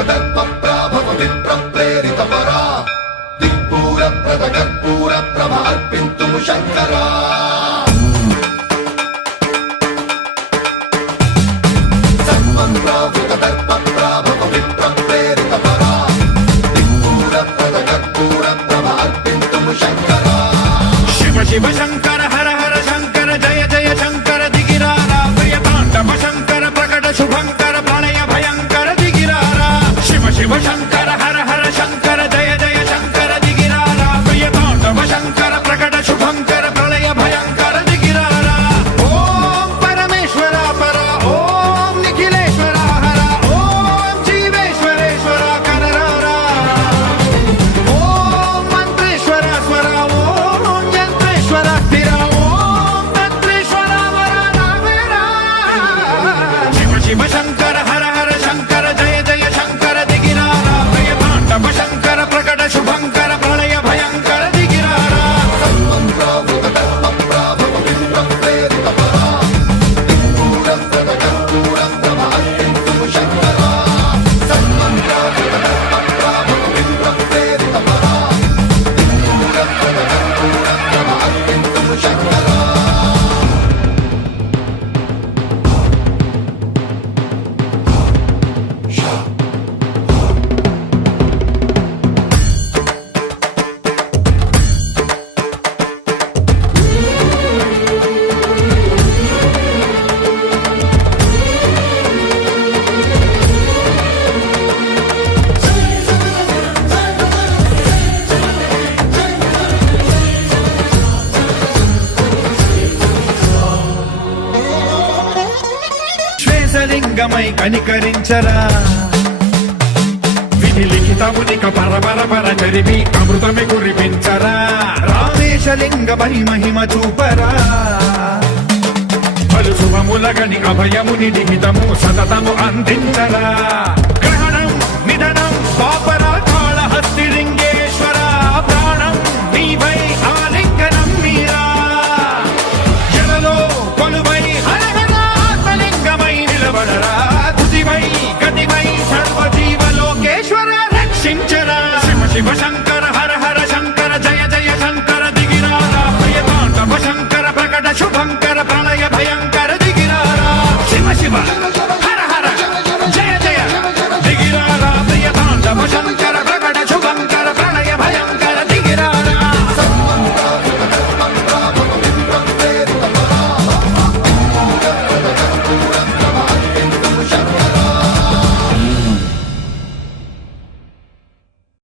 దర్పప్రాభవ విప్రప్రేరిత పరా దిక్పూర ప్రద కర్పూర ప్రభ అర్పింతుము శంకరా సన్మంత్రావృత దర్పప్రాభవ విప్రప్రేరిత పరా దిక్పూర ప్రద కర్పూర ప్రభ అర్పింతుము శంకరా శివ శివ శంకర హర హర శంకర జయ జయ శంకర దిగిరారా ప్రియ తాండవ శంకర ప్రకట శుభంకర ప్రళయ భయంకర దిగిరారా శివ శివ శంకర హర హర శంకర జయ జయ శంకర దిగిరారా ప్రియ తాండవ శంకర ప్రకట శుభంకర ప్రళయ భయంకర దిగిరారా ఓం పరమేశ్వర పర ఓం నిఖిలేశ్వర హర ఓం జీవేశ్వరేశ్వర కరరారా ఓం మంత్రేశ్వర స్వర ఓం యంత్రేశ్వర స్థిర ఓం తంత్రేశ్వర వర నావేరా శివ శివ శంకర హర హర శంకర జయ జయ శంకర దిగిరారా ప్రియ తాండవ శంకర ప్రకట శుభంకర ప్రళయ భయంకర దిగిరారా సన్మంత్రావృత దర్పప్రాభవ విప్రప్రేరిత పరా దిక్పూర ప్రద కర్పూర ప్రభ అర్పింతుము శంకరా సన్మంత్రావృత దర్పప్రాభవ విప్రప్రేరిత పరా దిక్పూర ప్రద కర్పూర ప్రభ అర్పింతుము శంకరా శ్వేతలింగమై కనికరించరా విధి లిఖితమునిక పరపర పర చరివి అమృతమి కురిపించరా రామేశలింగ మహిమ చూపరా పలు శుభముల గణిక భయముని లిఖితము సతతము అందించరా